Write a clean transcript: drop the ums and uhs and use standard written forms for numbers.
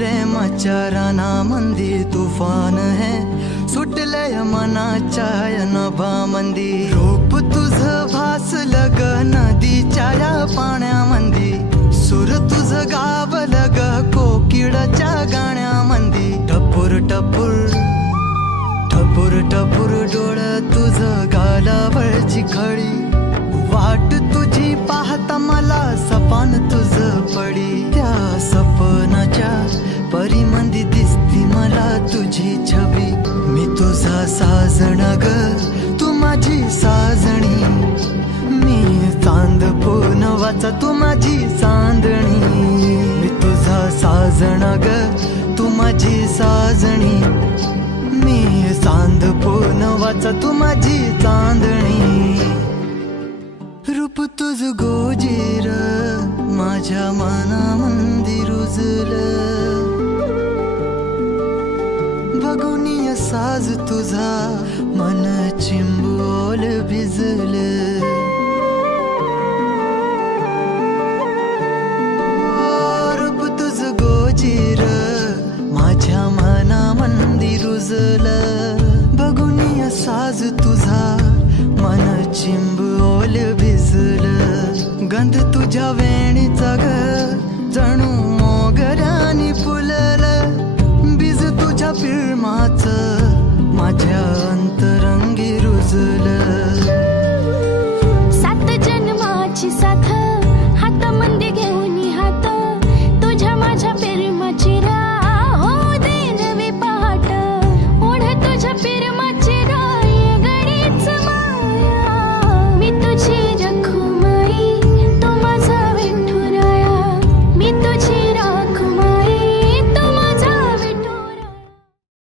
प्रेमाच्या रानामंदी तुफान है सुटलय मनाच्या नभामंदी रूप तुझं भासलं ग नदीच्या या पाण्यामंदी सुर तुझं गावलं ग कोकिळाच्या गाण्यामंदी टपूर टपूर टपूर टपूर डोळं तुझं गालावरची खळी वाट तुझी पाहता मला सपान तुझं पडी त्या सपनाच्या परीमंदी दिसती मला तुझी छबी मी तुझा साजण ग तू माझी साजणी मी चांद पूनवाचा तू माझी चांदणी मी तुझा साजण ग तू माझी साजणी मी चांद पूनवाचा तू माझी चांदणी रूप तुझ गोजीर माझ्या मनामंदी रुजलं बघुनिय साज तुझा मन चिंबोल भिजलं रूप तुझ गोजीर माझ्या मनामंदी रुजलं बघुनिय साज तुझा मन चिंबोल भिजलं गंध तुझ्या वेणीचा ग जणू मोगऱ्यानी फुललं बीज तुझ्या पिळमाचं माझ्या अंतरंगी रुजलं